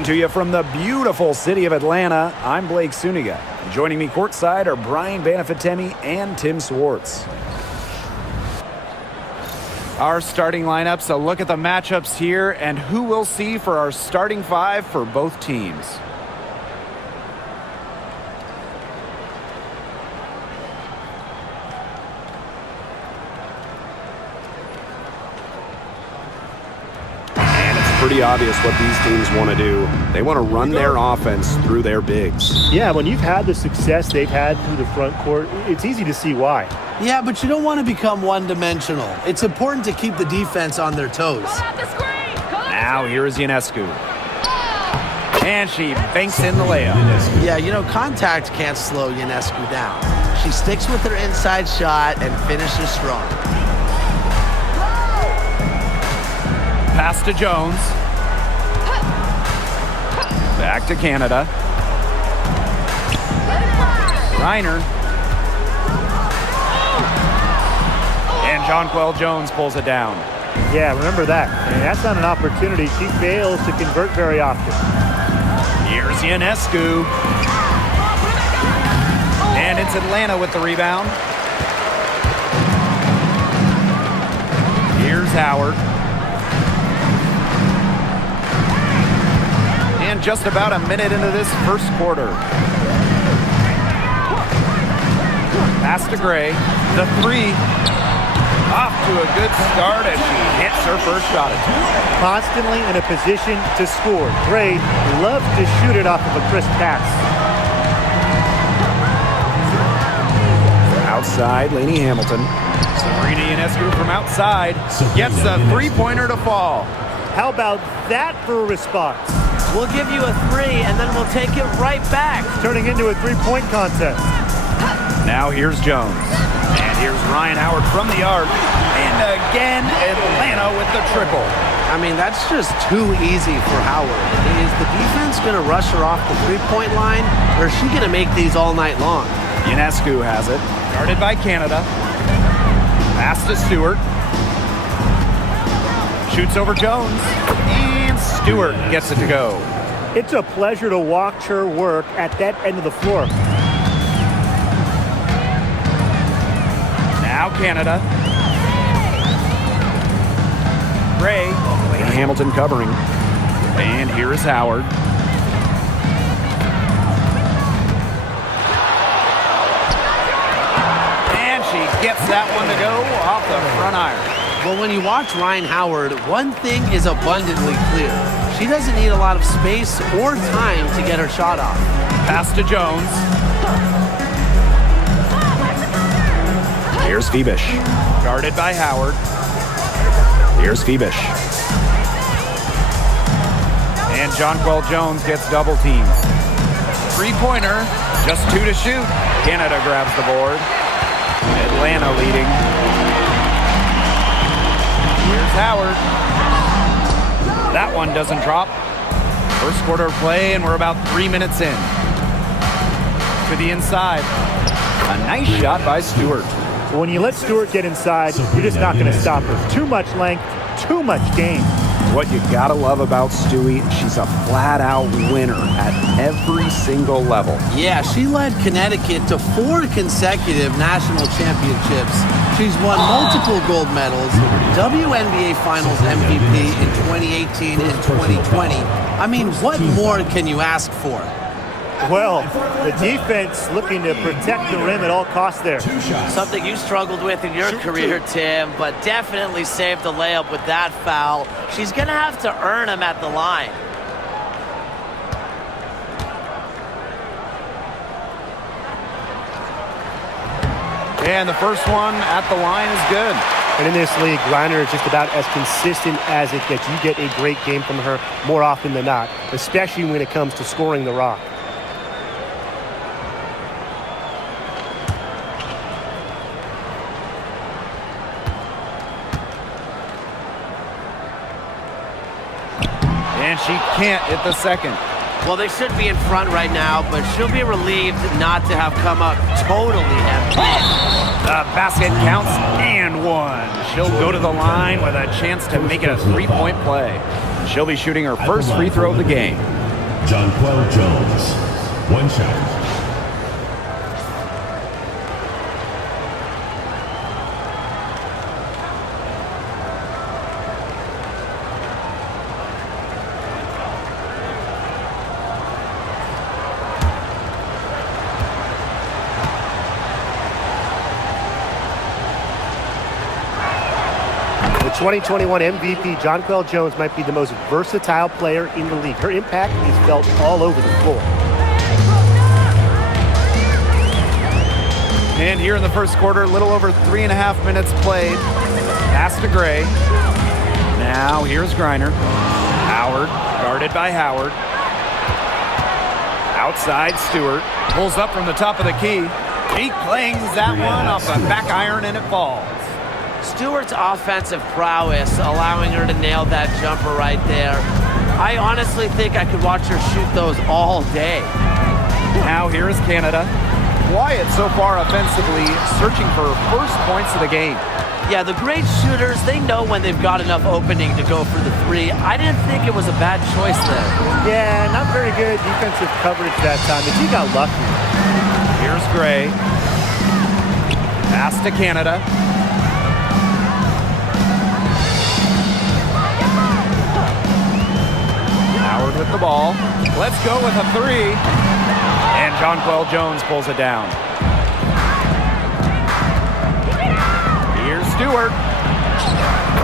Coming to you from the beautiful city of Atlanta, I'm Blake Suniga. Joining me courtside are Brian Banafitemi and Tim Swartz. Our starting lineups, a look at the matchups here and who we'll see for our starting five for both teams. Pretty obvious what these teams want to do. They want to run their offense through their bigs. Yeah, when you've had the success they've had through the front court, it's easy to see why. Yeah, but you don't want to become one-dimensional. It's important to keep the defense on their toes. Now here is Ionescu. And she banks in the layup. Yeah, you know, contact can't slow Ionescu down. She sticks with her inside shot and finishes strong. Pass to Jones. Back to Canada. Reiner. And Jonquel Jones pulls it down. Yeah, remember that. And that's not an opportunity she fails to convert very often. Here's Ionescu. And it's Atlanta with the rebound. Here's Howard. And just about a minute into this first quarter. Pass to Gray. The three. Off to a good start as she hits her first shot attempt. Constantly in a position to score. Gray loves to shoot it off of a crisp pass. Outside, Lainey Hamilton. Sabrina Ionescu from outside gets the three-pointer to fall. How about that for a response? We'll give you a three, and then we'll take it right back. Turning into a three-point contest. Now here's Jones. And here's Ryan Howard from the arc. And again, Atlanta with the triple. I mean, that's just too easy for Howard. Is the defense going to rush her off the three-point line, or is she going to make these all night long? Ionescu has it. Guarded by Canada. Pass to Stewart. Shoots over Jones. And Stewart gets it to go. It's a pleasure to watch her work at that end of the floor. Now Canada. Gray. And Hamilton covering. And here is Howard. And she gets that one to go off the front iron. Well, when you watch Ryan Howard, one thing is abundantly clear. She doesn't need a lot of space or time to get her shot off. Pass to Jones. Here's Phoebish. Guarded by Howard. Here's Phoebish. And Jonquel Jones gets double teamed. Three-pointer, just two to shoot. Canada grabs the board. Atlanta leading. Here's Howard. That one doesn't drop. First quarter of play, and we're about 3 minutes in. To the inside. A nice shot by Stewart. When you let Stewart get inside, you're just not going to stop her. Too much length, too much game. What you gotta love about Stewie, she's a flat-out winner at every single level. Yeah, she led Connecticut to 4 consecutive national championships. She's won multiple gold medals, WNBA Finals MVP in 2018 and 2020. I mean, what more can you ask for? Well, the defense looking to protect the rim at all costs there. Something you struggled with in your career, Tim, but definitely saved the layup with that foul. She's going to have to earn him at the line. And the first one at the line is good. And in this league, Reiner is just about as consistent as it gets. You get a great game from her more often than not, especially when it comes to scoring the rock. And she can't hit the second. Well, they should be in front right now, but she'll be relieved not to have come up totally empty. The basket counts and one. She'll go to the line with a chance to make it a three-point play. She'll be shooting her first free throw of the game. Jonquel Jones. One shot. The 2021 MVP, Jonquel Jones, might be the most versatile player in the league. Her impact is felt all over the floor. And here in the first quarter, a little over 3.5 minutes played. Pass to Gray. Now here's Griner. Howard, guarded by Howard. Outside, Stewart. Pulls up from the top of the key. He clangs that one off a back iron and it falls. Stewart's offensive prowess allowing her to nail that jumper right there. I honestly think I could watch her shoot those all day. Now here is Canada. Quiet so far offensively, searching for first points of the game. Yeah, the great shooters, they know when they've got enough opening to go for the three. I didn't think it was a bad choice there. Yeah, not very good defensive coverage that time, but he got lucky. Here's Gray. Pass to Canada. Howard with the ball. Let's go with a three. And Jonquel Jones pulls it down. Here's Stewart.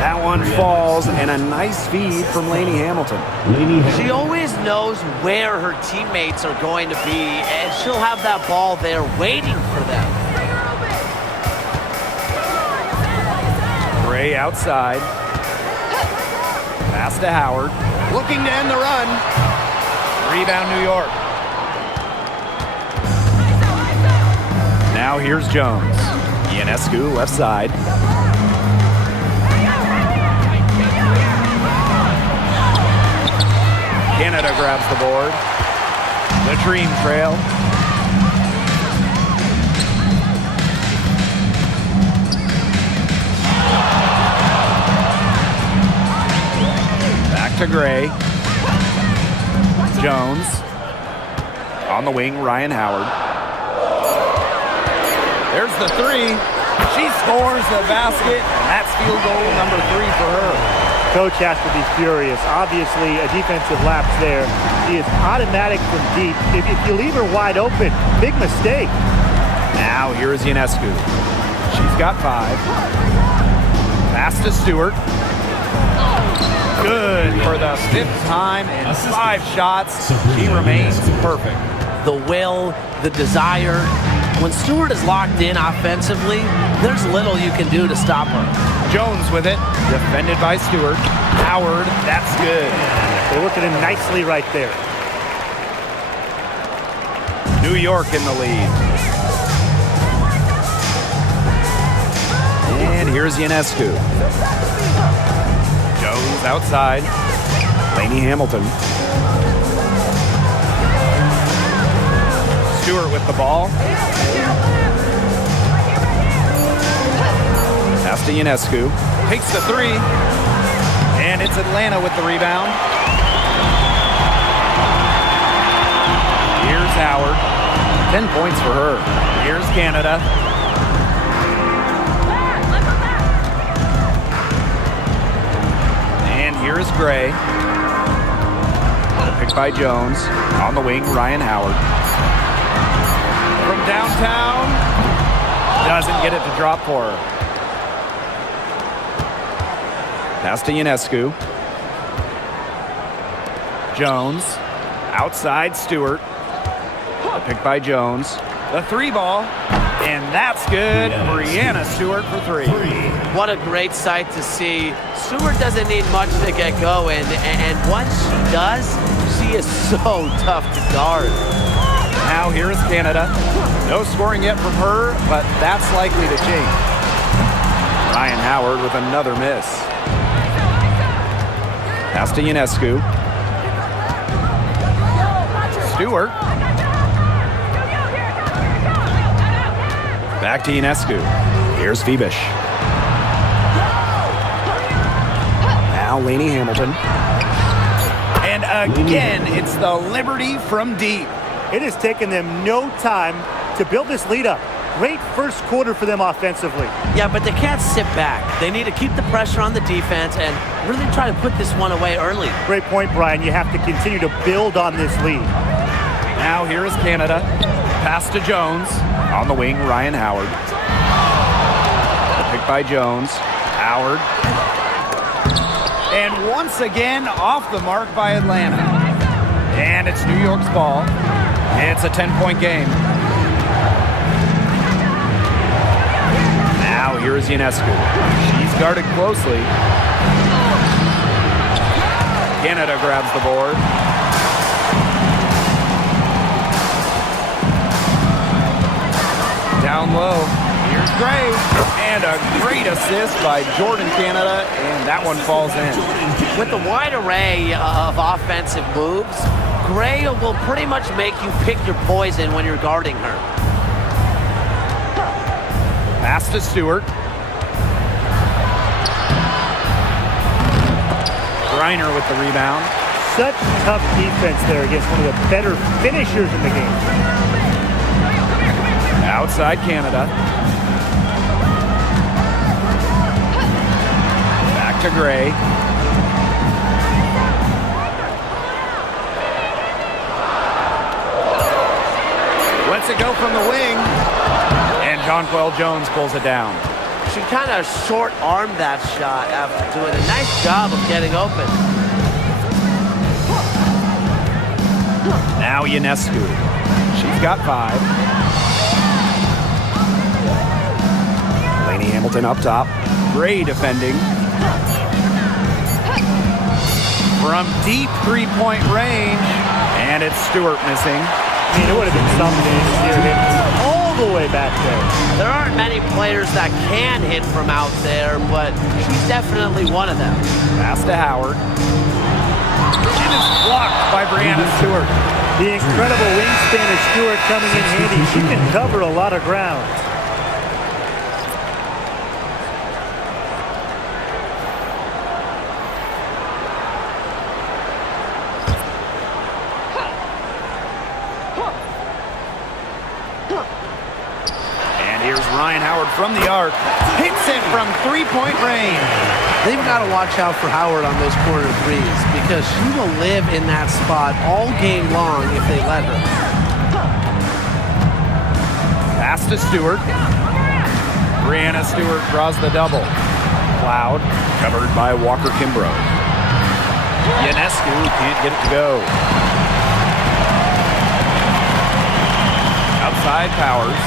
That one falls, and a nice feed from Lainey Hamilton. She always knows where her teammates are going to be, and she'll have that ball there waiting for them. Gray outside. Pass to Howard. Looking to end the run. Rebound New York. Now here's Jones. Ionescu left side. Canada grabs the board. The Dream Trail. Back to Gray. Jones. On the wing, Ryan Howard. There's the three. She scores the basket. That's field goal number 3 for her. Coach has to be furious. Obviously, a defensive lapse there. She is automatic from deep. If you leave her wide open, big mistake. Now here's Ionescu. She's got 5. Pass to Stewart. Good for the 5th time in 5 shots. She remains perfect. The will, the desire. When Stewart is locked in offensively, there's little you can do to stop her. Jones with it, defended by Stewart. Howard, that's good. They're working in nicely right there. New York in the lead. And here's Ionescu. Jones outside. Lainey Hamilton. Stewart with the ball. Pass to Ionescu. Takes the 3. And it's Atlanta with the rebound. Here's Howard. 10 points for her. Here's Canada. And here's Gray. Picked by Jones. On the wing, Ryan Howard. From downtown. Doesn't get it to drop for her. Pass to Ionescu. Jones. Outside Stewart. Picked by Jones. The 3 ball. And that's good. Brianna Stewart for 3. What a great sight to see. Stewart doesn't need much to get going, and once she does, she is so tough to guard. Now here is Canada. No scoring yet from her, but that's likely to change. Ryan Howard with another miss. Pass to Ionescu. Stewart. Back to Ionescu. Here's Phoebish. Now Lainey Hamilton. And again, it's the Liberty from deep. It has taken them no time to build this lead up. Great first quarter for them offensively. Yeah, but they can't sit back. They need to keep the pressure on the defense and really try to put this one away early. Great point, Brian. You have to continue to build on this lead. Now here is Canada. Pass to Jones. On the wing, Ryan Howard. The pick by Jones. Howard. And once again, off the mark by Atlanta. And it's New York's ball. It's a 10-point game. Now here is Ionescu. She's guarded closely. Canada grabs the board. Down low. Here's Gray. And a great assist by Jordan Canada, and that one falls in. With the wide array of offensive moves, Gray will pretty much make you pick your poison when you're guarding her. Pass to Stewart. Griner with the rebound. Such tough defense there against one of the better finishers in the game. Outside Canada. Back to Gray. Lets it go from the wing. And Jonquel Jones pulls it down. She kind of short-armed that shot after doing a nice job of getting open. Now Ionescu. She's got 5. Laney Hamilton up top. Gray defending. From deep three-point range. And it's Stewart missing. I mean, it would have been something to hear him all the way back there. There aren't many players that can hit from out there, but she's definitely one of them. Pass to Howard. It is blocked by Brianna Stewart. The incredible wingspan of Stewart coming in handy. She can cover a lot of ground. Ryan Howard from the arc. Hits it from three-point range. They've got to watch out for Howard on those corner threes because she will live in that spot all game long if they let her. Pass to Stewart. Brianna Stewart draws the double. Cloud covered by Walker Kimbrough. Ionescu can't get it to go. Outside Powers.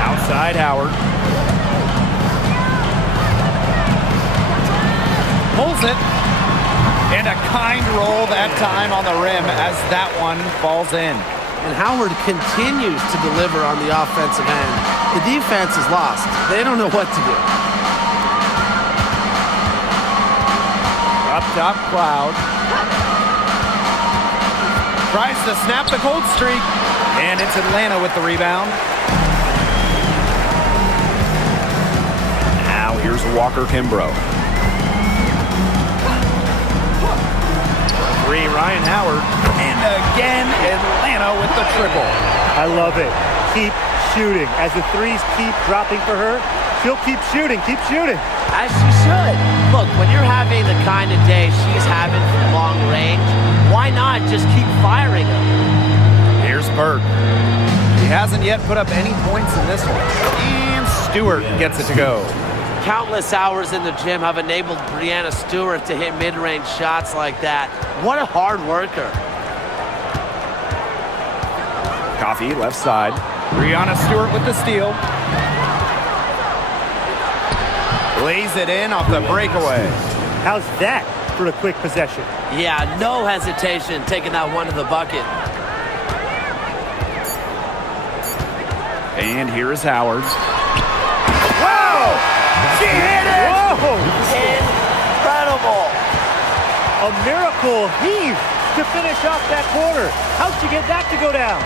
Outside Howard. Pulls it. And a kind roll that time on the rim as that one falls in. And Howard continues to deliver on the offensive end. The defense is lost. They don't know what to do. Up top, Cloud. Tries to snap the cold streak. And it's Atlanta with the rebound. Now here's Walker Kimbrough. Three, Ryan Howard. And again, Atlanta with the triple. I love it. Keep shooting. As the threes keep dropping for her, she'll keep shooting, keep shooting. As she should. Look, when you're having the kind of day she's having from long range, why not just keep firing them? Here's Burke. He hasn't yet put up any points in this one. And Stewart gets it to go. Countless hours in the gym have enabled Brianna Stewart to hit mid-range shots like that. What a hard worker. Coffee, left side. Brianna Stewart with the steal. Lays it in off the breakaway. How's that for a quick possession? Yeah, no hesitation taking that one to the bucket. And here is Howard. Whoa! She hit it! Whoa! Incredible! A miracle heave to finish off that quarter. How'd she get that to go down?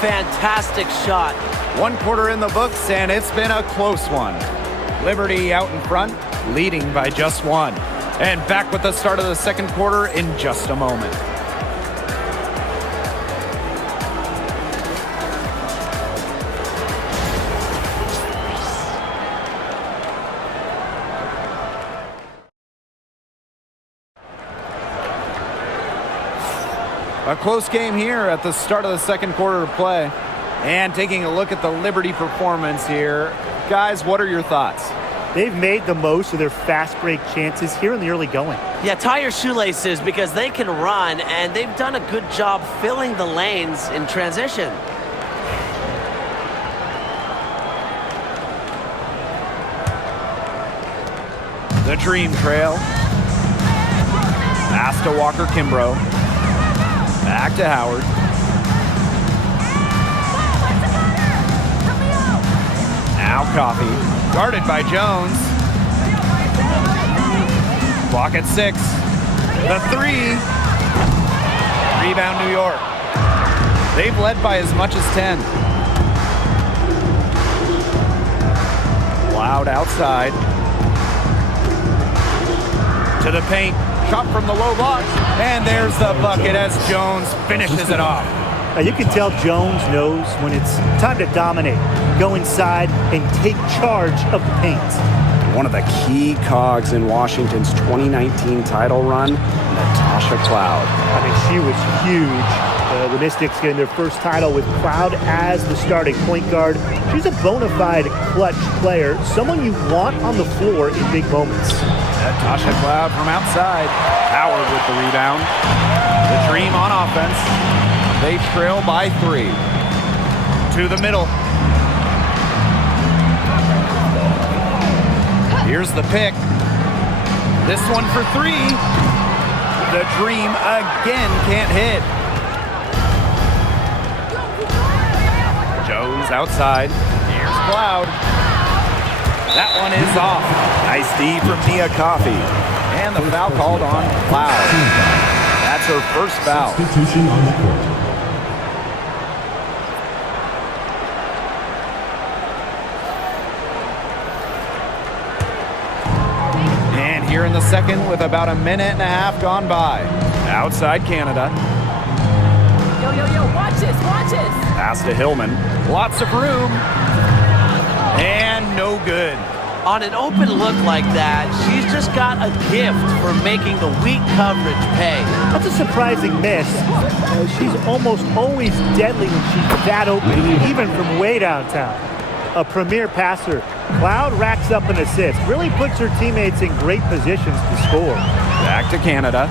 Fantastic shot. 1 quarter in the books, and it's been a close one. Liberty out in front, leading by just 1. And back with the start of the second quarter in just a moment. A close game here at the start of the second quarter of play. And taking a look at the Liberty performance here. Guys, what are your thoughts? They've made the most of their fast break chances here in the early going. Yeah, tie your shoelaces because they can run, and they've done a good job filling the lanes in transition. The Dream Trail. Pass to Walker Kimbrough. Back to Howard. Now Coffee. Guarded by Jones. Clock at 6. The 3. Rebound New York. They've led by as much as 10. Loud outside. To the paint. Shot from the low block. And there's the bucket as Jones finishes it off. Now you can tell Jones knows when it's time to dominate, go inside, and take charge of the paint. One of the key cogs in Washington's 2019 title run, Natasha Cloud. I mean, she was huge. The Mystics getting their first title with Cloud as the starting point guard. She's a bona fide clutch player, someone you want on the floor in big moments. Natasha Cloud from outside. Howard with the rebound. The Dream on offense. They trail by 3. To the middle. Here's the pick. This one for 3. The Dream again can't hit. Jones outside. Here's Cloud. That one is off. Nice D from Nia Coffee. And the foul called on Cloud. That's her first foul. Substitution on the court. And here in the second with about a minute and a half gone by. Outside Canada. Yo, watch this. Pass to Hillman. Lots of room. And no good. On an open look like that, she's just got a gift for making the weak coverage pay. That's a surprising miss. She's almost always deadly when she's that open, even from way downtown. A premier passer. Cloud racks up an assist. Really puts her teammates in great positions to score. Back to Canada.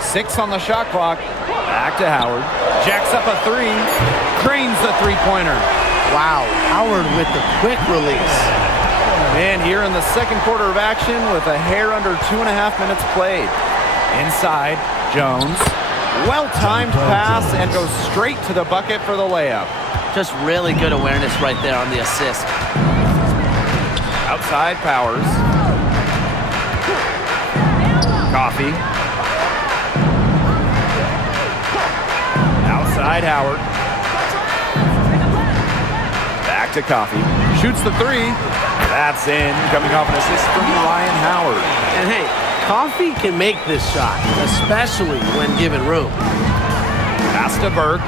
Six on the shot clock. Back to Howard. Jacks up a 3. Drains the three-pointer. Wow, Howard with the quick release. And here in the second quarter of action with a hair under 2.5 minutes played. Inside, Jones. Well-timed pass and goes straight to the bucket for the layup. Just really good awareness right there on the assist. Outside Powers. Coffee. Outside Howard. Back to Coffee. Shoots the 3. That's in. Coming off an assist from Ryan Howard. And hey, Coffee can make this shot, especially when given room. Pass to Burke.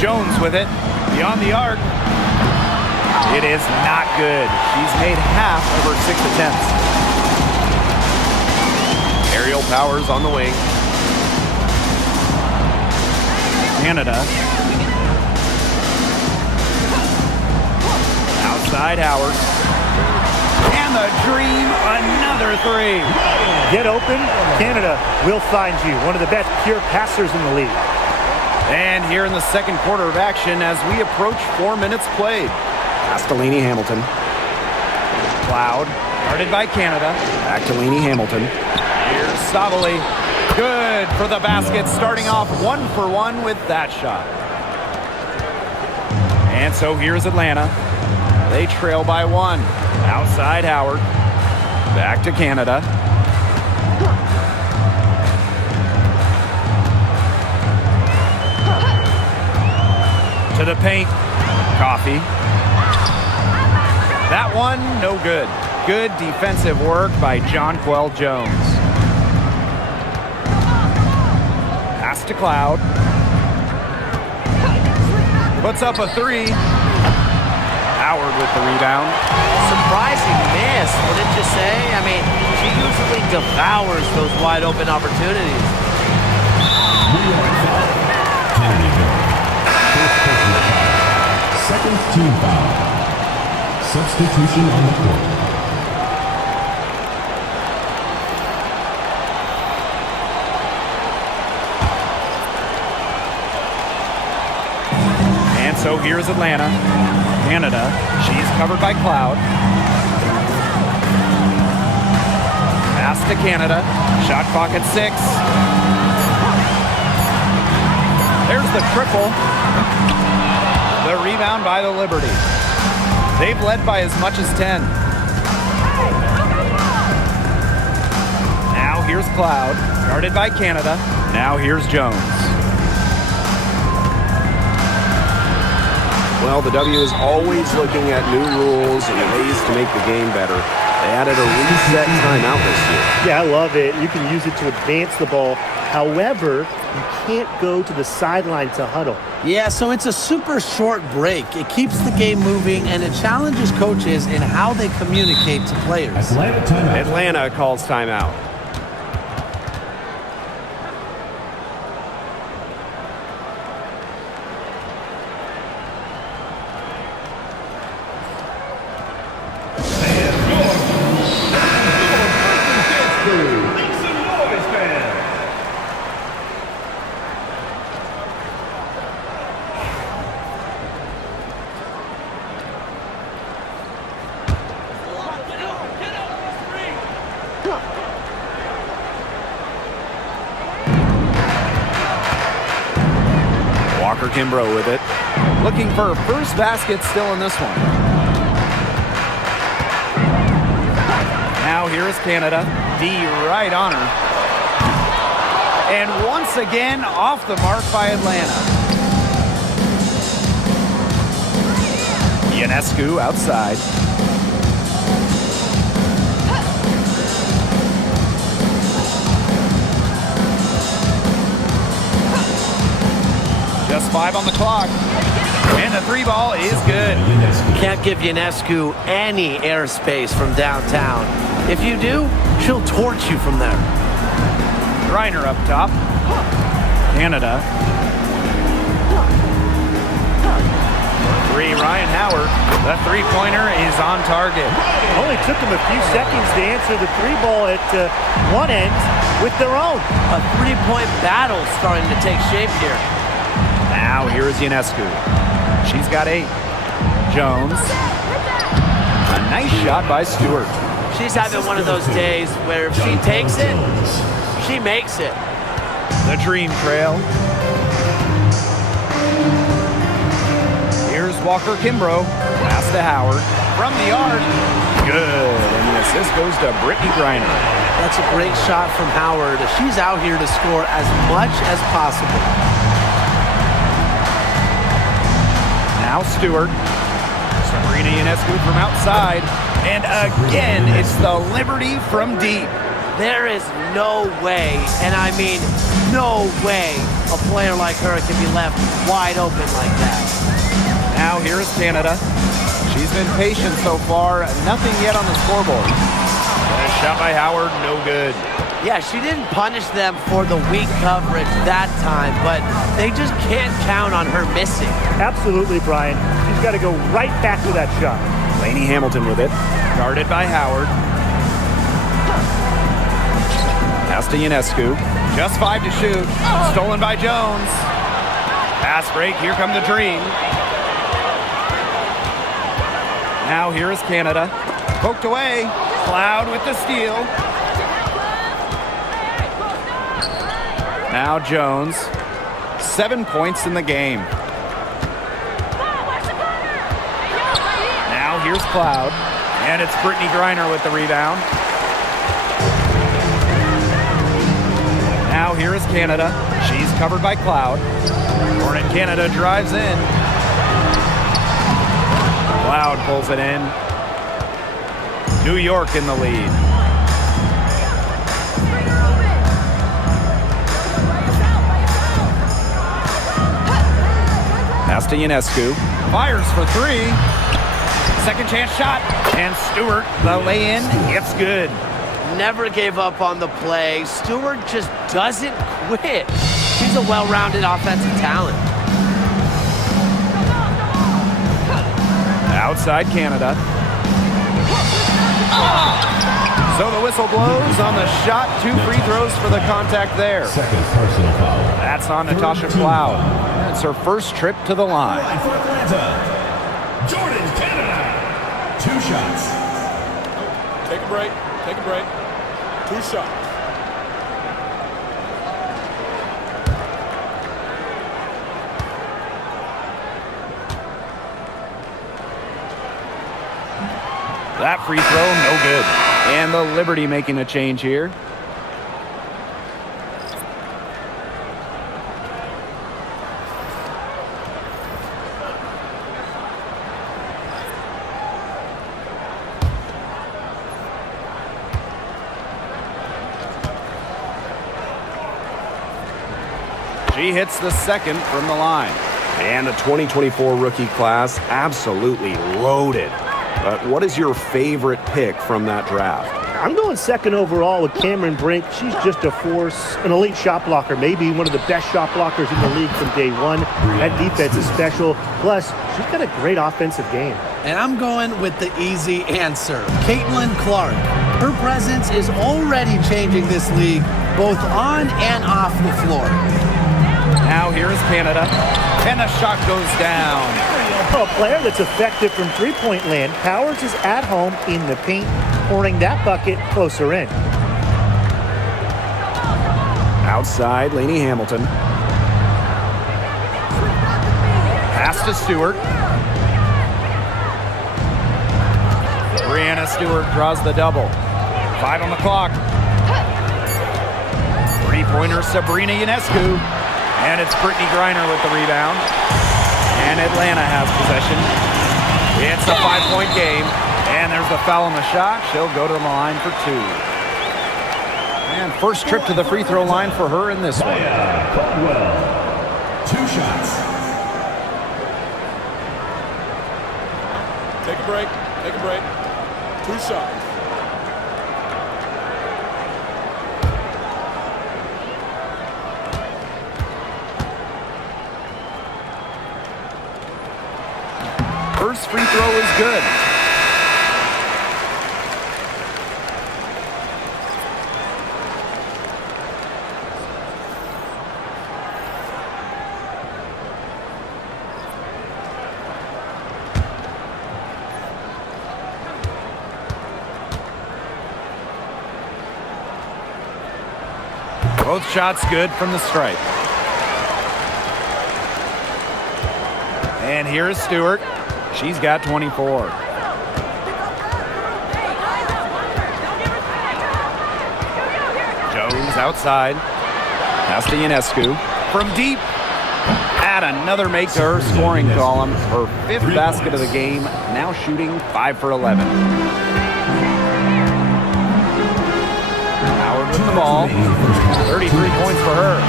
Jones with it. Beyond the arc. It is not good. She's made half of her 6 attempts. Aerial Powers on the wing. Canada. Outside Howard. And the Dream, another 3. Get open, Canada will find you. One of the best pure passers in the league. And here in the second quarter of action as we approach 4 minutes played. Castellini Hamilton. Cloud, guarded by Canada. Back to Laney Hamilton. Here's Savali. Good for the basket, starting off 1 for 1 with that shot. And so here's Atlanta. They trail by 1. Outside Howard. Back to Canada. To the paint. Coffee. That one, no good. Good defensive work by Jonquel Jones. Pass to Cloud. Puts up a three. Howard with the rebound. Surprising miss, wouldn't you say? I mean, she usually devours those wide open opportunities. Second team foul. Substitution on the court. And so here's Atlanta. Canada. She's covered by Cloud. Pass to Canada. Shot clock at 6. There's the triple. The rebound by the Liberty. They've led by as much as 10. Now here's Cloud. Guarded by Canada. Now here's Jones. Well, the W is always looking at new rules and ways to make the game better. They added a reset timeout this year. Yeah, I love it. You can use it to advance the ball. However, you can't go to the sideline to huddle. Yeah, so it's a super short break. It keeps the game moving, and it challenges coaches in how they communicate to players. Atlanta timeout. Atlanta calls timeout. Kimbrough with it. Looking for her first basket still in this one. Now here is Canada. D right on her. And once again off the mark by Atlanta. Ionescu outside. Just 5 on the clock. And the 3 ball is good. Can't give Ionescu any airspace from downtown. If you do, she'll torch you from there. Griner up top. Canada. 3, Ryan Howard. The three-pointer is on target. Only took them a few seconds to answer the 3-ball at one end with their own. A 3-point battle starting to take shape here. Now here is Ionescu. She's got 8. Jones. A nice shot by Stewart. She's having one of those days where if she takes it, she makes it. The Dream Trail. Here's Walker Kimbrough. Pass to Howard. From the arc. Good. And the assist goes to Brittany Griner. That's a great shot from Howard. She's out here to score as much as possible. Now Stewart. Sabrina Ionescu from outside. And again, it's the Liberty from deep. There is no way, and I mean no way, a player like her can be left wide open like that. Now here is Canada. She's been patient so far. Nothing yet on the scoreboard. And a shot by Howard, no good. Yeah, she didn't punish them for the weak coverage that time, but they just can't count on her missing. Absolutely, Brian. She's got to go right back to that shot. Lainey Hamilton with it. Guarded by Howard. Pass to Ionescu. Just 5 to shoot. Stolen by Jones. Pass break. Here come the Dream. Now here is Canada. Poked away. Cloud with the steal. Now Jones. 7 points in the game. Now here's Cloud. And it's Brittany Griner with the rebound. Now here is Canada. She's covered by Cloud. Hornet Canada drives in. Cloud pulls it in. New York in the lead. Pass to Ionescu. Fires for three. Second chance shot. And Stewart, the lay-in, it's good. Never gave up on the play. Stewart just doesn't quit. He's a well-rounded offensive talent. Outside Canada. So the whistle blows on the shot. 2 free throws for the contact there. Second personal foul. That's on Natasha Cloud. It's her first trip to the line. Line for Atlanta. Jordan, Canada. 2 shots. Take a break. Take a break. 2 shots. That free throw, no good. And the Liberty making a change here. She hits the second from the line. And the 2024 rookie class, absolutely loaded. But what is your favorite pick from that draft? I'm going second overall with Cameron Brink. She's just a force, an elite shot blocker, maybe one of the best shot blockers in the league from day one. That defense is special. Plus, she's got a great offensive game. And I'm going with the easy answer, Caitlin Clark. Her presence is already changing this league, both on and off the floor. Now here is Canada, and the shot goes down. A player that's effective from three-point land. Powers is at home in the paint, pouring that bucket closer in. Outside, Lainey Hamilton. Pass to Stewart. Brianna Stewart draws the double. 5 on the clock. Three-pointer Sabrina Ionescu. And it's Brittany Griner with the rebound. And Atlanta has possession. It's a 5-point game. And there's the foul on the shot. She'll go to the line for 2. And first trip to the free throw line for her in this one. Caldwell. 2 shots. Take a break. Take a break. 2 shots. First free throw is good. Both shots good from the stripe. And here is Stewart. She's got 24. Jones outside. Pass to Ionescu. From deep. Add another make to her scoring column. Her 5th basket of the game. Now shooting 5 for 11. Howard with the ball. 33 points for her.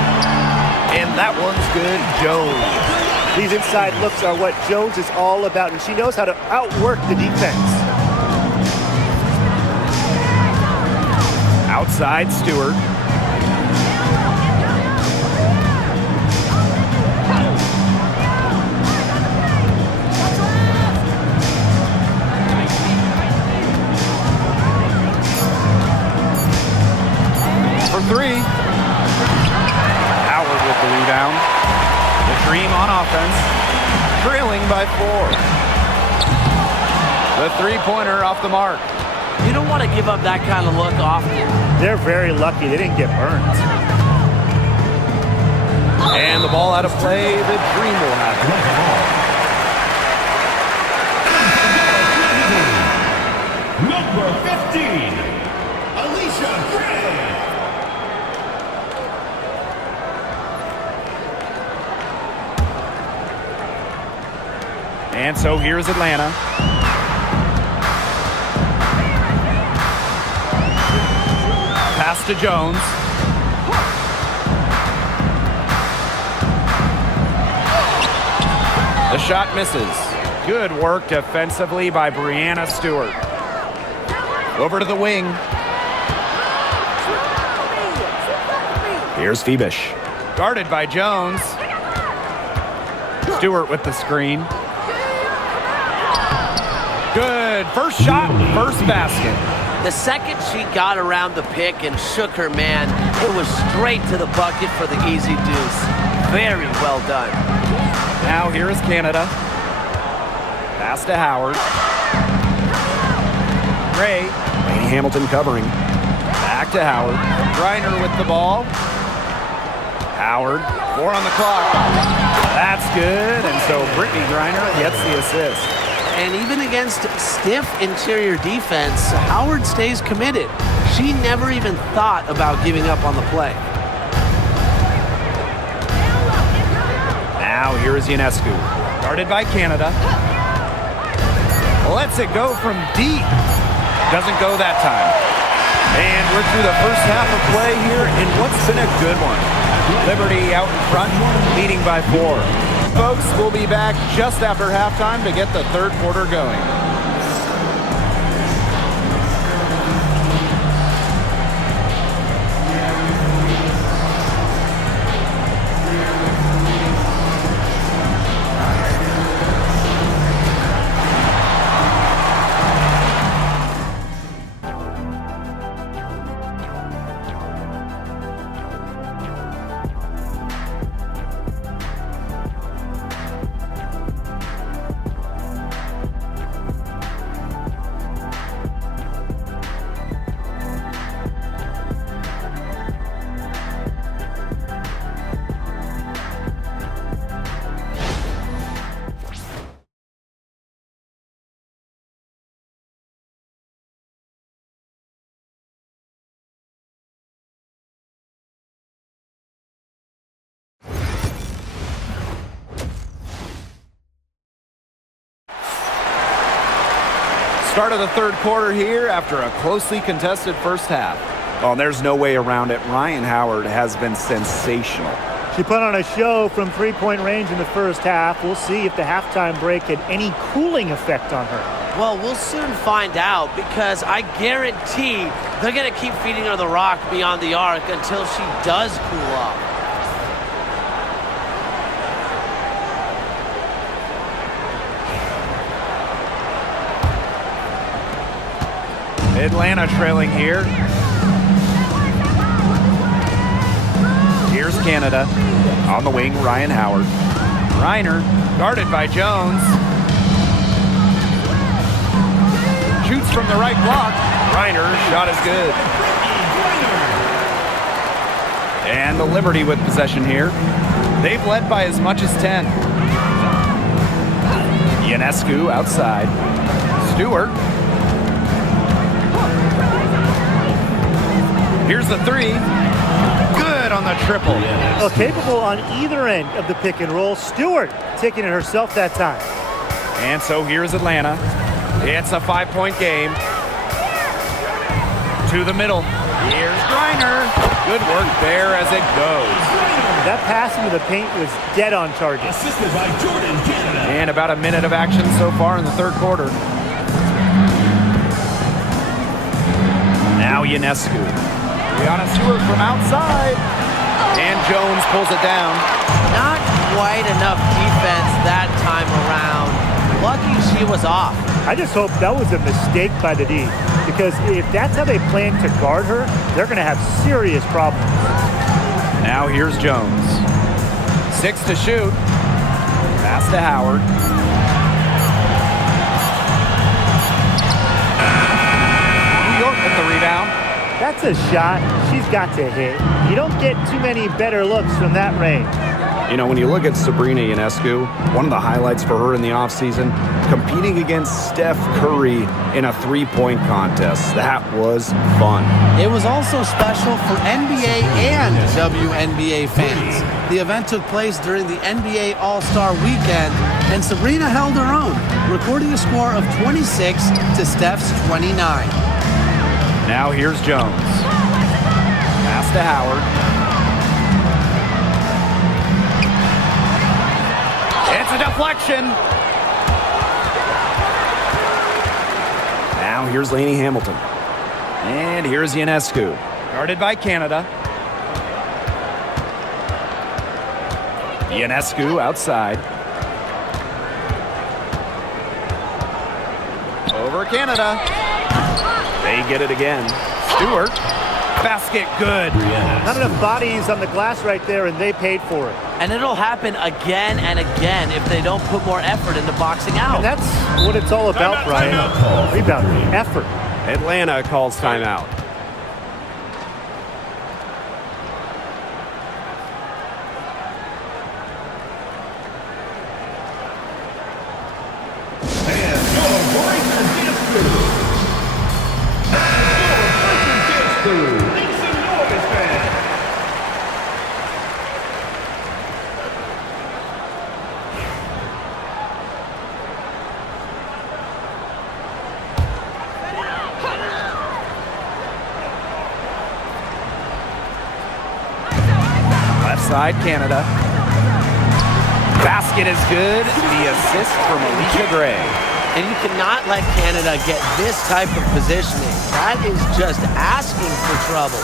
And that one's good. Jones. These inside looks are what Jones is all about, and she knows how to outwork the defense. Outside Stewart. For 3. Howard with the rebound. The Dream on offense, trailing by 4. The three-pointer off the mark. You don't want to give up that kind of look often. They're very lucky they didn't get burned. And the ball out of play, the Dream will have it. Number 15, Alicia Gray. And so here's Atlanta. Pass to Jones. The shot misses. Good work defensively by Breanna Stewart. Over to the wing. Here's Phoebish. Guarded by Jones. Stewart with the screen. Good. First shot, first basket. The second she got around the pick and shook her man, it was straight to the bucket for the easy deuce. Very well done. Now here is Canada. Pass to Howard. Gray. Lady Hamilton covering. Back to Howard. Griner with the ball. Howard. 4 on the clock. That's good. And so Brittany Griner gets the assist. And even against stiff interior defense, Howard stays committed. She never even thought about giving up on the play. Now here is Ionescu. Guarded by Canada. Lets it go from deep. Doesn't go that time. And we're through the first half of play here in what's been a good one. Liberty out in front, leading by 4. Folks, we'll be back just after halftime to get the third quarter going. Start of the third quarter here after a closely contested first half. Well, there's no way around it. Ryan Howard has been sensational. She put on a show from three-point range in the first half. We'll see if the halftime break had any cooling effect on her. Well, we'll soon find out because I guarantee they're going to keep feeding her the rock beyond the arc until she does cool off. Atlanta trailing here. Here's Canada. On the wing, Ryan Howard. Reiner, guarded by Jones. Shoots from the right block. Reiner, shot is good. And the Liberty with possession here. They've led by as much as 10. Ionescu outside. Stewart. Here's the 3. Good on the triple. Well, capable on either end of the pick and roll. Stewart taking it herself that time. And so here's Atlanta. It's a 5-point game. To the middle. Here's Griner. Good work there as it goes. That pass into the paint was dead on target. Assisted by Jordan Canada. And about a minute of action so far in the third quarter. Now Ionescu. Brianna Stewart from outside. And Jones pulls it down. Not quite enough defense that time around. Lucky she was off. I just hope that was a mistake by the D, because if that's how they plan to guard her, they're going to have serious problems. Now here's Jones. 6 to shoot. Pass to Howard. New York with the rebound. That's a shot she's got to hit. You don't get too many better looks from that range. You know, when you look at Sabrina Ionescu, one of the highlights for her in the offseason, competing against Steph Curry in a three-point contest. That was fun. It was also special for NBA and WNBA fans. The event took place during the NBA All-Star Weekend, And Sabrina held her own, recording a score of 26 to Steph's 29. Now here's Jones. Pass to Howard. It's a deflection. Now here's Laney Hamilton. And here's Ionescu. Guarded by Canada. Ionescu outside. Over Canada. They get it again. Stewart. Basket good. Not enough bodies on the glass right there, and they paid for it. And it'll happen again and again if they don't put more effort into boxing out. And that's what it's all about, Brian. Rebound, effort. Atlanta calls timeout. Side Canada. Basket is good. The assist from Alicia Gray. And you cannot let Canada get this type of positioning. That is just asking for trouble.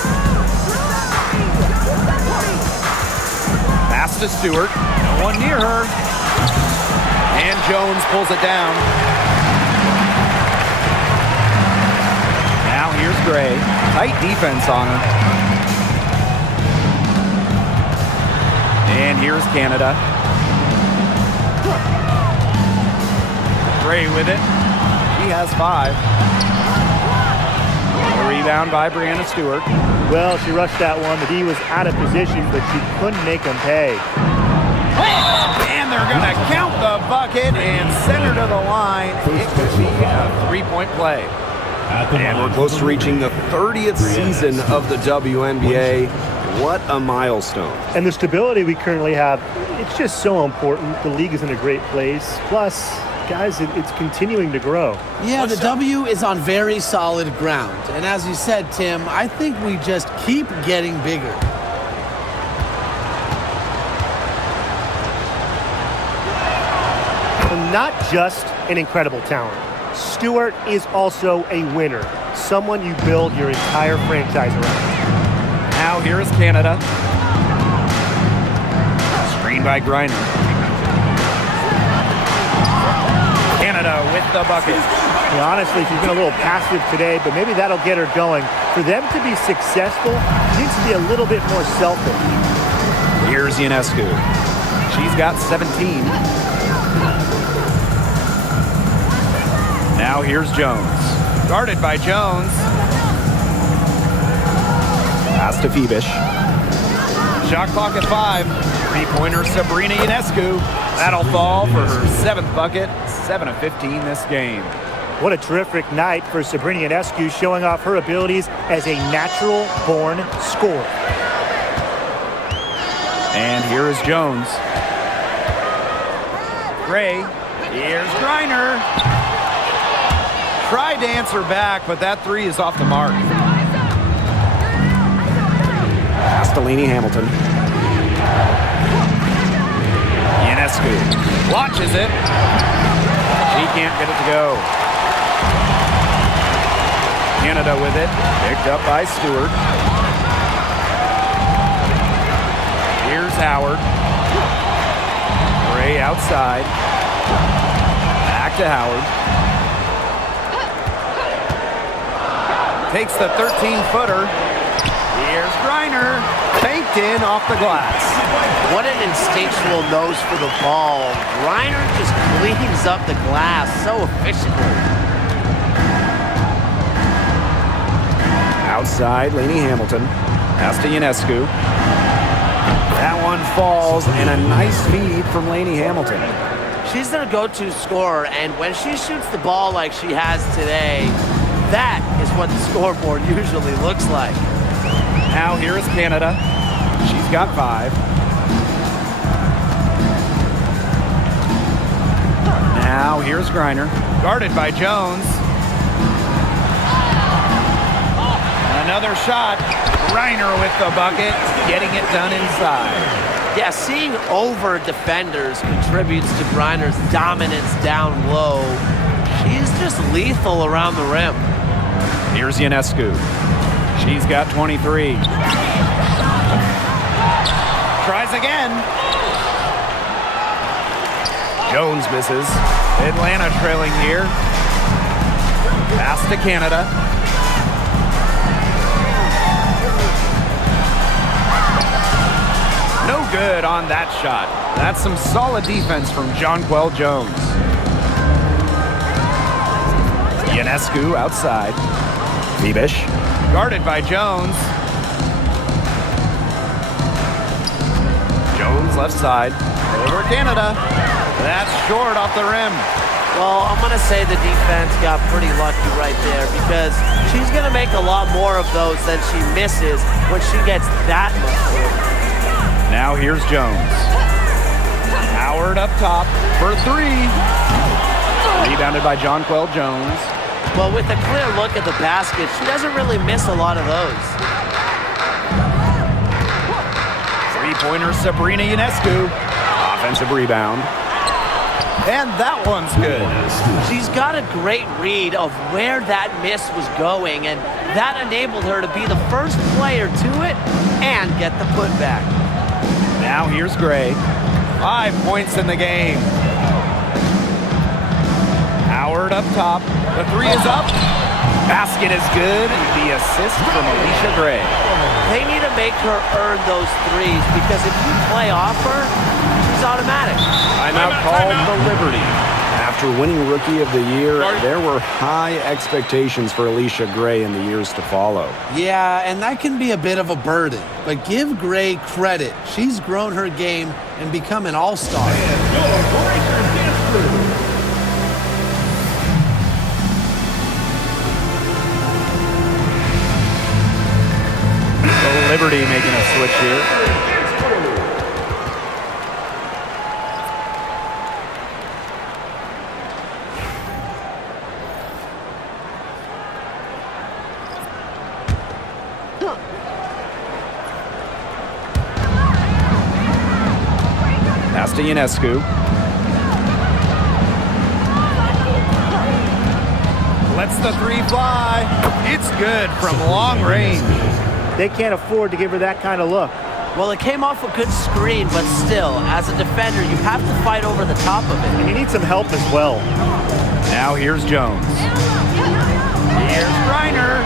Pass to Stewart. No one near her. And Jones pulls it down. Now here's Gray. Tight defense on her. And here's Canada. Gray with it. He has 5. A rebound by Brianna Stewart. Well, she rushed that one. The D was out of position, but she couldn't make them pay. And they're going to count the bucket and send her to the line. It could be a 3-point play. And we're close to reaching the 30th season of the WNBA. What a milestone. And the stability we currently have, it's just so important. The league is in a great place. Plus, guys, it's continuing to grow. Yeah, the W is on very solid ground. And as you said, Tim, I think we just keep getting bigger. And not just an incredible talent. Stewart is also a winner. Someone you build your entire franchise around. Now here is Canada. Screen by Griner. Canada with the bucket. Yeah, honestly, she's been a little passive today, but maybe that'll get her going. For them to be successful, she needs to be a little bit more selfish. Here's Ionescu. She's got 17. Now here's Jones. Guarded by Jones. Pass to Phoebish. Shot clock at 5. 3-pointer Sabrina Ionescu. That'll fall for her 7th bucket. 7 of 15 this game. What a terrific night for Sabrina Ionescu, showing off her abilities as a natural-born scorer. And here is Jones. Gray. Here's Griner. Tried to answer back, but that 3 is off the mark. Pass to Laney Hamilton. Ionescu launches it. She can't get it to go. Canada with it. Picked up by Stewart. Here's Howard. Gray outside. Back to Howard. Takes the 13-footer. Here's Griner. Faked in off the glass. What an instinctual nose for the ball. Griner just cleans up the glass so efficiently. Outside, Laney Hamilton. Pass to Ionescu. That one falls, and a nice feed from Laney Hamilton. She's their go-to scorer, and when she shoots the ball like she has today, that is what the scoreboard usually looks like. Now here is Canada. She's got 5. Now here's Griner, guarded by Jones. Another shot. Griner with the bucket, getting it done inside. Yeah, seeing over defenders contributes to Griner's dominance down low. She's just lethal around the rim. Here's Ionescu. She's got 23. Tries again. Jones misses. Atlanta trailing here. Pass to Canada. No good on that shot. That's some solid defense from Jonquel Jones. Ionescu outside. Bebish, guarded by Jones. Jones left side. Over Canada. That's short off the rim. Well, I'm going to say the defense got pretty lucky right there because she's going to make a lot more of those than she misses when she gets that much forward. Now here's Jones. Howard up top for three. Rebounded by Jonquel Jones. Well, with a clear look at the basket, she doesn't really miss a lot of those. Three-pointer Sabrina Ionescu. Offensive rebound. And that one's good. She's got a great read of where that miss was going, and that enabled her to be the first player to it and get the putback. Now here's Gray. 5 points in the game. Howard up top. The three is up. Basket is good. And the assist from Alicia Gray. They need to make her earn those threes because if you play off her, she's automatic. Timeout called the Liberty. After winning Rookie of the Year, there were high expectations for Alicia Gray in the years to follow. Yeah, and that can be a bit of a burden. But give Gray credit. She's grown her game and become an all-star. So Liberty making a switch here. Pass to Ionescu. Lets the three fly. It's good from long range. They can't afford to give her that kind of look. Well, it came off a good screen, but still, as a defender, you have to fight over the top of it. And you need some help as well. Now here's Jones. Here's Griner.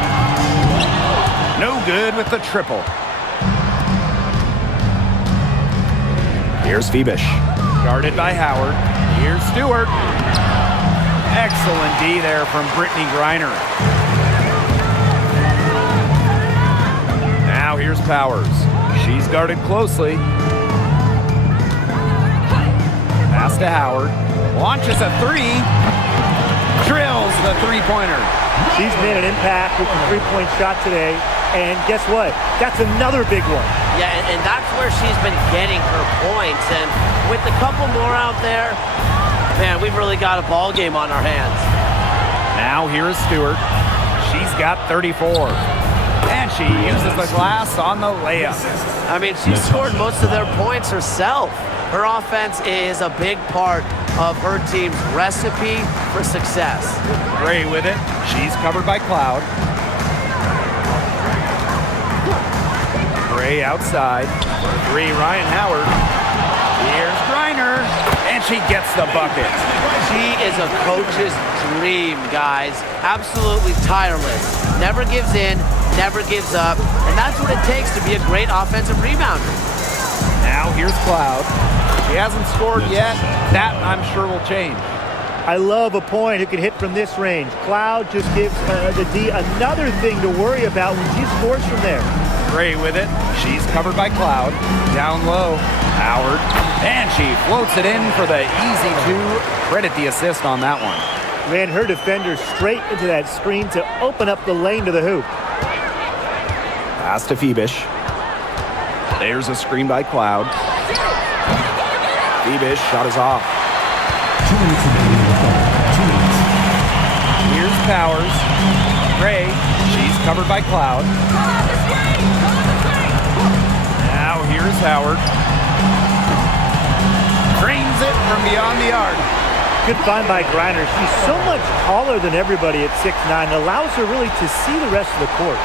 No good with the triple. Here's Bebish. Guarded by Howard. Here's Stewart. Excellent D there from Brittany Griner. Now here's Powers. She's guarded closely. Pass to Howard. Launches a three. Drills the three-pointer. She's made an impact with the three-point shot today. And guess what? That's another big one. Yeah, and that's where she's been getting her points. And with a couple more out there, man, we've really got a ball game on our hands. Now here's Stewart. She's got 34. And she uses the glass on the layup. I mean, she scored most of their points herself. Her offense is a big part of her team's recipe for success. Gray with it. She's covered by Cloud. Gray outside. Three, Ryan Howard. Here's Griner. And she gets the bucket. She is a coach's dream, guys. Absolutely tireless. Never gives in, never gives up. And that's what it takes to be a great offensive rebounder. Now here's Cloud. She hasn't scored yet. That, I'm sure, will change. I love a point who can hit from this range. Cloud just gives the D another thing to worry about when she scores from there. Gray with it. She's covered by Cloud. Down low. Howard. And she floats it in for the easy two. Credit the assist on that one. Ran her defender straight into that screen to open up the lane to the hoop. Pass to Bebish. There's a screen by Cloud. Bebish shot is off. Powers. Gray, she's covered by Cloud. Now here's Howard. Drains it from beyond the arc. Good find by Griner. She's so much taller than everybody at 6'9", allows her really to see the rest of the court.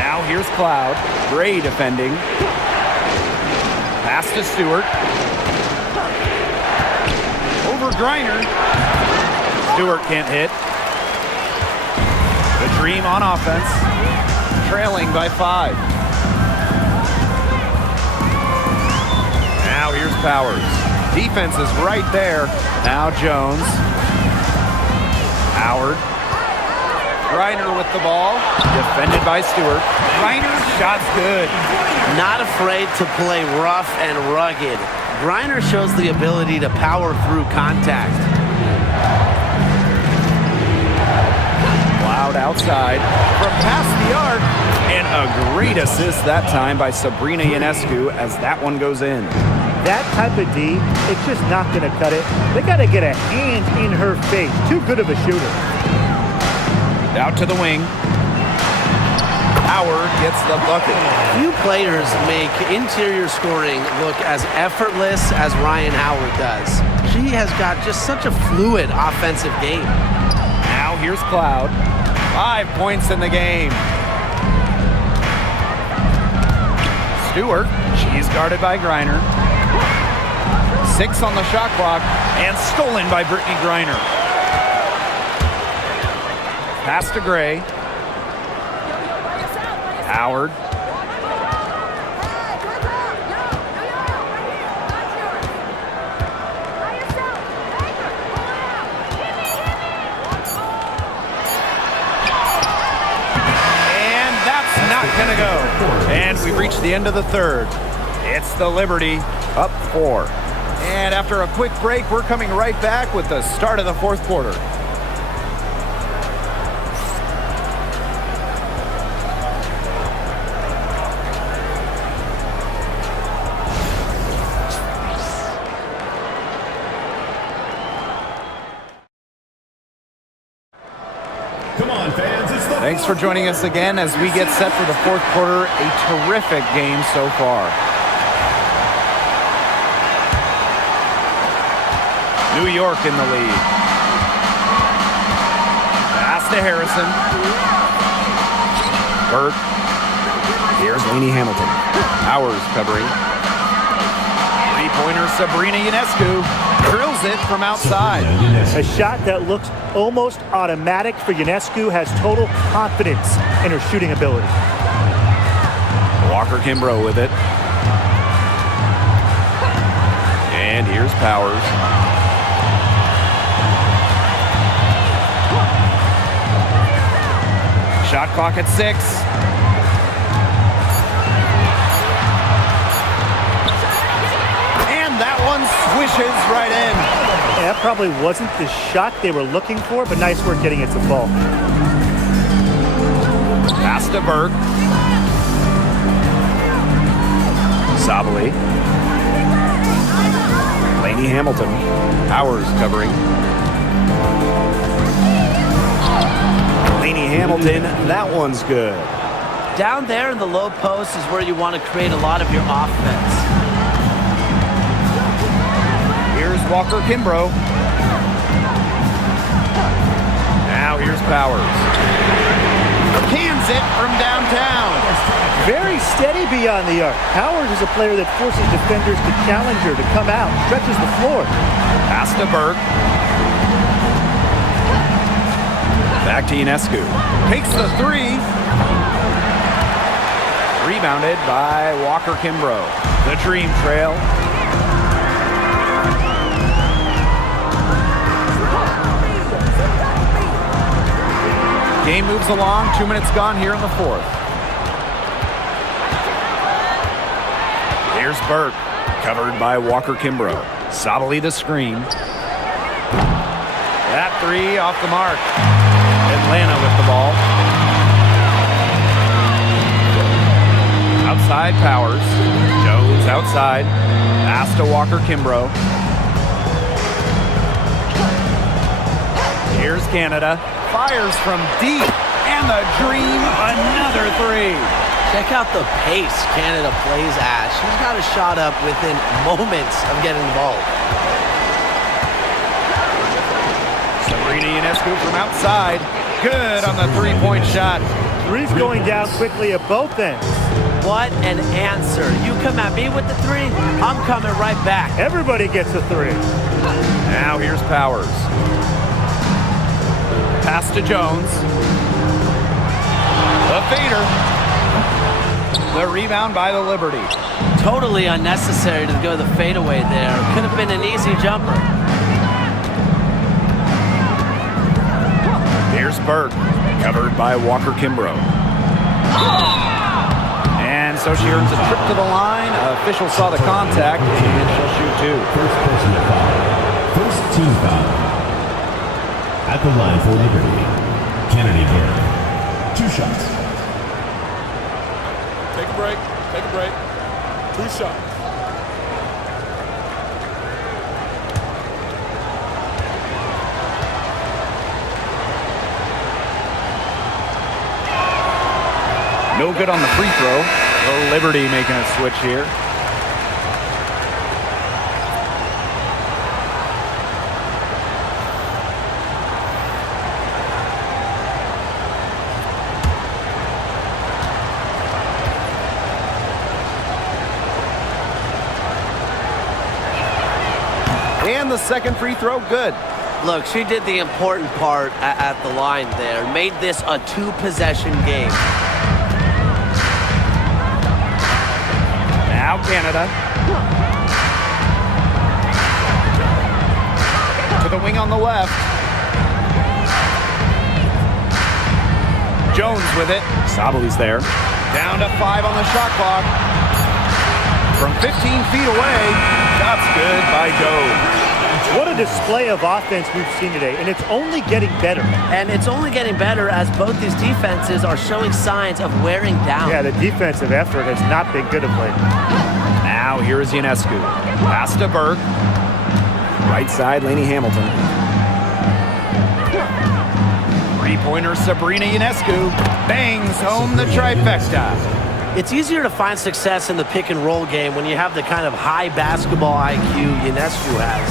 Now here's Cloud. Gray defending. Pass to Stewart. Over Griner. Stewart can't hit. The Dream on offense. Trailing by 5. Now here's Powers. Defense is right there. Now Jones. Howard. Griner with the ball. Defended by Stewart. Griner's shot's good. Not afraid to play rough and rugged. Griner shows the ability to power through contact. Cloud outside from past the arc. And a great assist that time by Sabrina Ionescu as that one goes in. That type of D, it's just not going to cut it. They got to get a hand in her face. Too good of a shooter. Out to the wing. Howard gets the bucket. Few players make interior scoring look as effortless as Ryan Howard does. She has got just such a fluid offensive game. Now here's Cloud. 5 points in the game. Stewart, she's guarded by Griner. 6 on the shot clock and stolen by Brittany Griner. Pass to Gray. Howard. And that's not gonna go. And we've reached the end of the third. It's the Liberty up 4. And after a quick break, we're coming right back with the start of the fourth quarter. Come on, fans. It's the Thanks for joining us again as we get set for the fourth quarter. A terrific game so far. New York in the lead. Pass to Harrison. Burt. Here's Lainey Hamilton. Powers covering. Three-pointer Sabrina Ionescu drills it from outside. A shot that looks almost automatic for Ionescu, has total confidence in her shooting ability. Walker Kimbrough with it. And here's Powers. Shot clock at 6. And that one swishes right in. Yeah, that probably wasn't the shot they were looking for, but nice work getting it to fall. Pass to Burke. Sabali. Lainey Hamilton. Powers covering. Lainey Hamilton, that one's good. Down there in the low post is where you want to create a lot of your offense. Here's Walker Kimbrough. Now here's Powers. Cans it from downtown. Very steady beyond the arc. Powers is a player that forces defenders to challenge her, to come out, stretches the floor. Pass to Burke. Back to Ionescu. Takes the 3. Rebounded by Walker Kimbrough. The Dream trail. Game moves along. 2 minutes gone here in the fourth. Here's Burke. Covered by Walker Kimbrough. Sabali the screen. That 3 off the mark. Atlanta with the ball. Outside Powers. Jones outside. Pass to Walker Kimbrough. Here's Canada. Fires from deep. And the dream, another three. Check out the pace Canada plays at. She's got a shot up within moments of getting the ball. Sabrina Ionescu from outside. Good on the three-point shot. Three's going down quickly at both ends. What an answer. You come at me with the three, I'm coming right back. Everybody gets a three. Now here's Powers. Pass to Jones. The fader. The rebound by the Liberty. Totally unnecessary to go the fadeaway there. Could have been an easy jumper. Here's Burke, covered by Walker Kimbrough. And so she earns a trip to the line. Official saw the contact, and she'll shoot two. First personal foul. First team foul. At the line for Liberty, Kennedy Burke. 2 shots. Take a break. Take a break. 2 shots. No good on the free throw. The Liberty making a switch here. And the second free throw, good. Look, she did the important part at the line there. Made this a 2-possession game. Now Canada. To the wing on the left. Jones with it. Sabali's there. Down to 5 on the shot clock. From 15 feet away. That's good by Doe. What a display of offense we've seen today, and it's only getting better. And it's only getting better as both these defenses are showing signs of wearing down. Yeah, the defensive effort has not been good of late. Now here is Ionescu. Pass to Burke. Right side, Lainey Hamilton. Three-pointer Sabrina Ionescu. Bangs home the trifecta. It's easier to find success in the pick-and-roll game when you have the kind of high basketball IQ Ionescu has.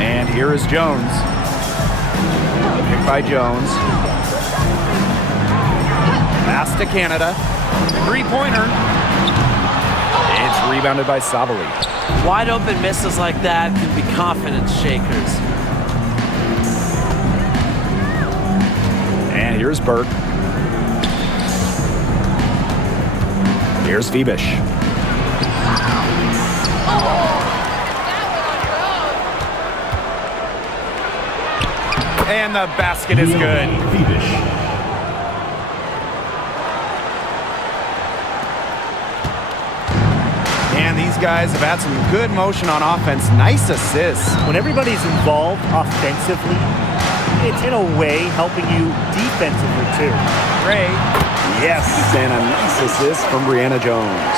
And here is Jones. Picked by Jones. Pass to Canada. Three-pointer. It's rebounded by Sabali. Wide open misses like that can be confidence shakers. And here's Burke. Here's Phoebish. And the basket is good. And these guys have had some good motion on offense. Nice assists. When everybody's involved offensively, it's in a way helping you defensively too. Ray. Yes, and a nice assist from Brianna Jones.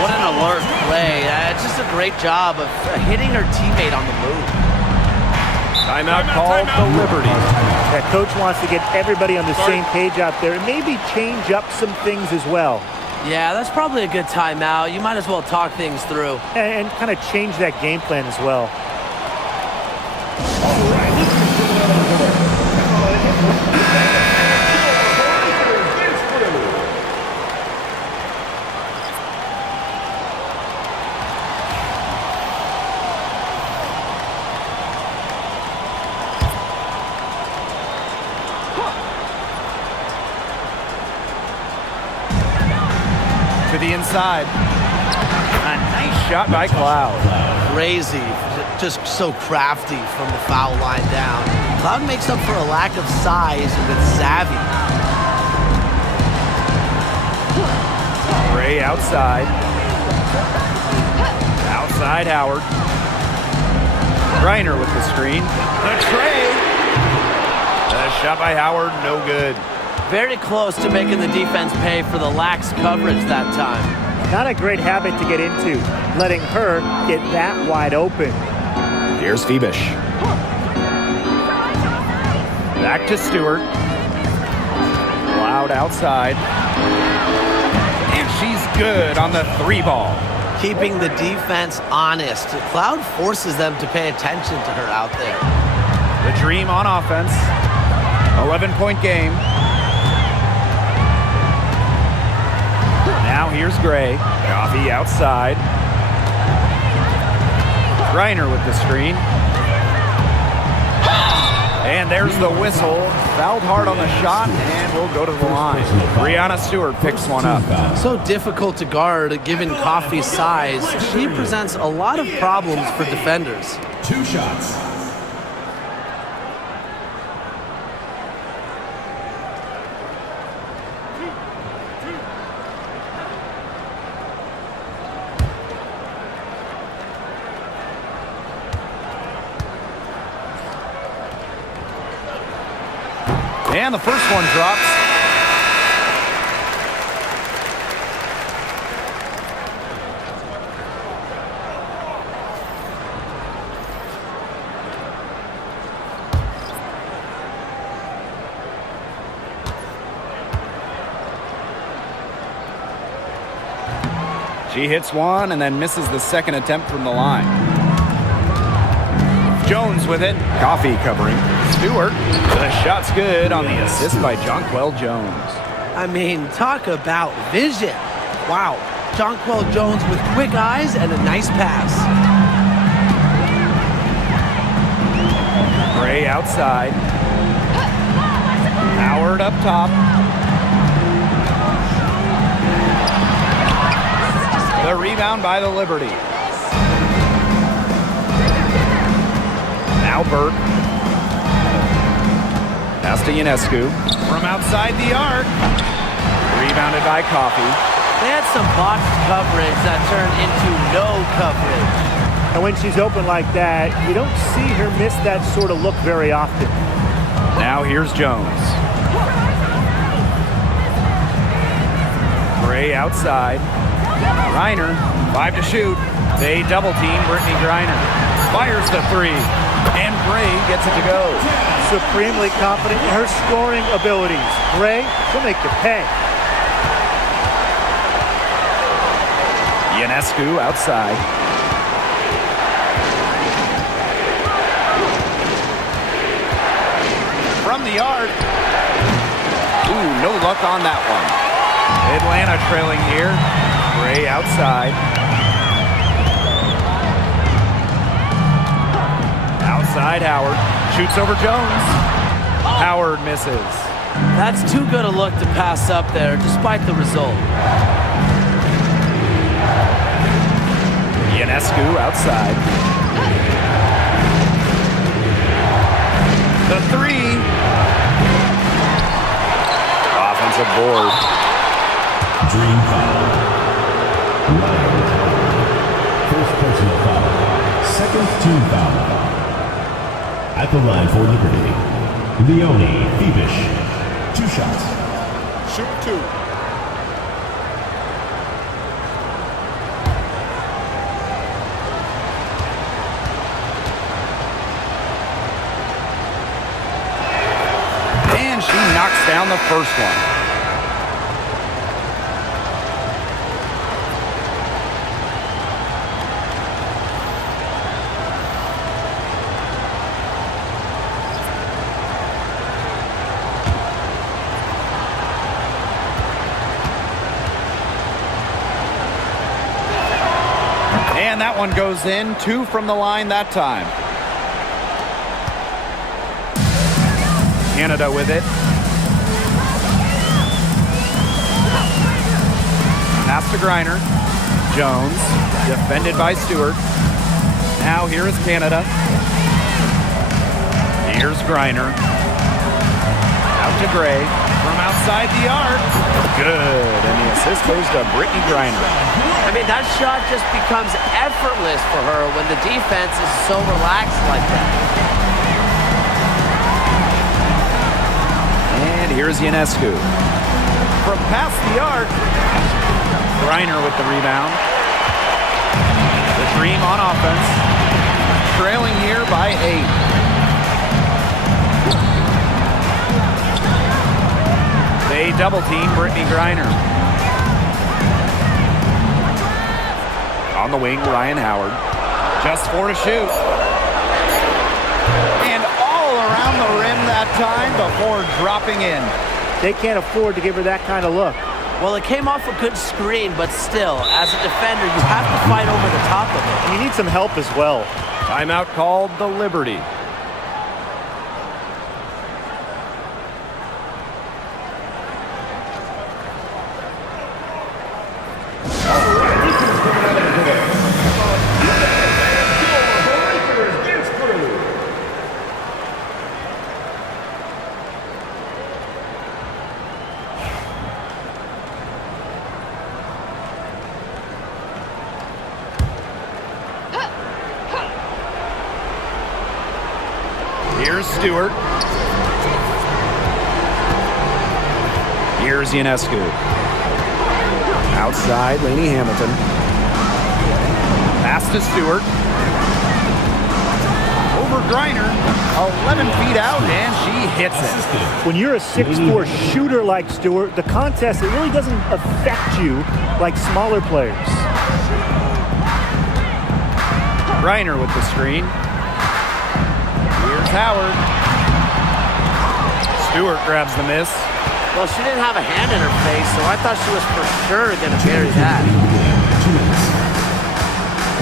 What an alert play. Just a great job of hitting her teammate on the move. Timeout called the Liberty. That coach wants to get everybody on the same page out there and maybe change up some things as well. Yeah, that's probably a good timeout. You might as well talk things through. And kind of change that game plan as well. To the inside. A nice shot by Cloud. Crazy. Just so crafty from the foul line down. Cloud makes up for a lack of size with savvy. Ray outside. Outside Howard. Reiner with the screen. The tray. The shot by Howard, no good. Very close to making the defense pay for the lax coverage that time. Not a great habit to get into, letting her get that wide open. Here's Phoebish. Back to Stewart. Loud outside. And she's good on the 3 ball. Keeping the defense honest. Cloud forces them to pay attention to her out there. The Dream on offense. 11-point game. Now here's Gray. Coffee outside. Reiner with the screen. And there's the whistle. Fouled hard on the shot, and we'll go to the line. Brianna Stewart picks one up. So difficult to guard given Coffee's size. She presents a lot of problems for defenders. 2 shots. And the first one drops. She hits one and then misses the second attempt from the line. Jones with it. Coffee covering. Stewart. The shot's good on the assist by Jonquel Jones. I mean, talk about vision. Wow. Jonquel Jones with quick eyes and a nice pass. Gray outside. Howard up top. The rebound by the Liberty. Now Burke. Pass to Ionescu. From outside the arc. Rebounded by Coffee. They had some boxed coverage that turned into no coverage. And when she's open like that, you don't see her miss that sort of look very often. Now here's Jones. Gray outside. Reiner, 5 to shoot. They double team Brittany Griner. Fires the 3. And Gray gets it to go. Supremely confident in her scoring abilities. Gray, she'll make you pay. Ionescu outside. From the arc. Ooh, no luck on that one. Atlanta trailing here. Gray outside. Outside Howard. Shoots over Jones. Howard misses. That's too good a look to pass up there, despite the result. Ionescu outside. The 3. Offensive board. Dream foul. Line. First personal foul. Second team foul. At the line for Liberty, Leonie Phoebish. 2 shots. Shoot 2. And she knocks down the first one. And that one goes in. 2 from the line that time. Canada with it. Pass to Griner. Jones, defended by Stewart. Now here is Canada. Here's Griner. Out to Gray. From outside the arc. Good. And the assist goes to Brittany Griner. I mean, that shot just becomes effortless for her when the defense is so relaxed like that. And here's Ionescu. From past the arc. Griner with the rebound. The Dream on offense. trailing here by 8. They double team Brittany Griner. On the wing, Ryan Howard. Just 4 to shoot. And all around the rim that time before dropping in. They can't afford to give her that kind of look. Well, it came off a good screen, but still, as a defender, you have to fight over the top of it. And you need some help as well. Timeout called the Liberty. Here's Stewart. Here's Ionescu. Outside, Lainey Hamilton. Pass to Stewart. Over Griner. 11 feet out, and she hits it. When you're a 6'4" shooter like Stewart, the contest, it really doesn't affect you like smaller players. Griner with the screen. Here's Howard. Stewart grabs the miss. Well, she didn't have a hand in her face, so I thought she was for sure going to bury that.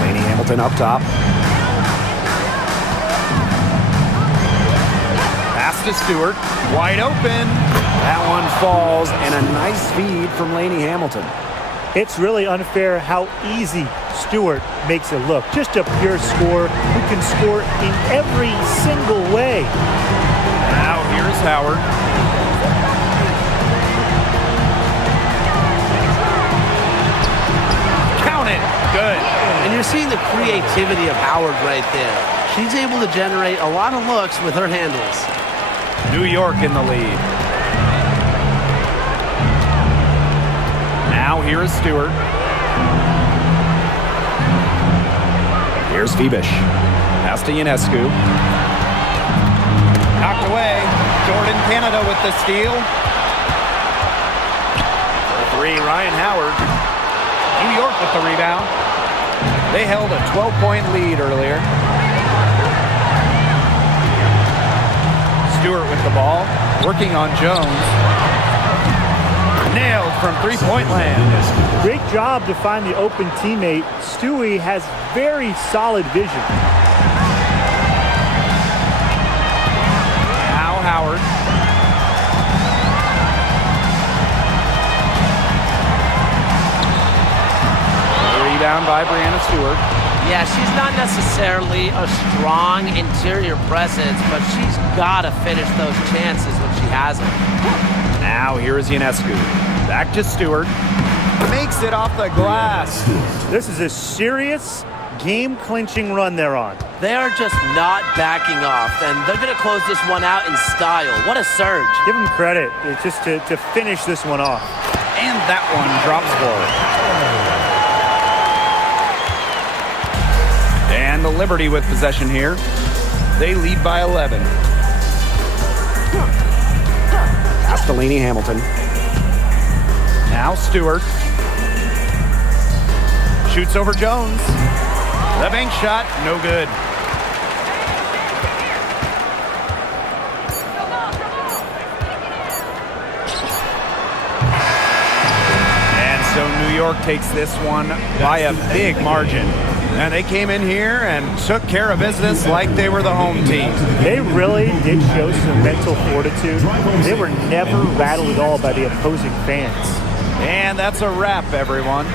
Lainey Hamilton up top. Pass to Stewart. Wide open. That one falls, and a nice feed from Lainey Hamilton. It's really unfair how easy Stewart makes it look. Just a pure scorer who can score in every single way. Now here's Howard. Count it. Good. And you're seeing the creativity of Howard right there. She's able to generate a lot of looks with her handles. New York in the lead. Now here is Stewart. Here's Phoebish. Pass to Ionescu. Knocked away. Jordan Canada with the steal. For 3, Ryan Howard. New York with the rebound. They held a 12-point lead earlier. Stewart with the ball. Working on Jones. Nailed from three-point land. Great job to find the open teammate. Stewie has very solid vision. Now Howard. Rebound by Brianna Stewart. Yeah, she's not necessarily a strong interior presence, but she's got to finish those chances when she has them. Now here is Ionescu. Back to Stewart. Makes it off the glass. This is a serious game-clinching run they're on. They are just not backing off, and they're going to close this one out in style. What a surge. Give them credit just to finish this one off. And that one drops forward. And the Liberty with possession here. They lead by 11. Pass to Lainey Hamilton. Now Stewart. Shoots over Jones. The bank shot, no good. And so New York takes this one by a big margin. And they came in here and took care of business like they were the home team. They really did show some mental fortitude. They were never rattled at all by the opposing fans. And that's a wrap, everyone.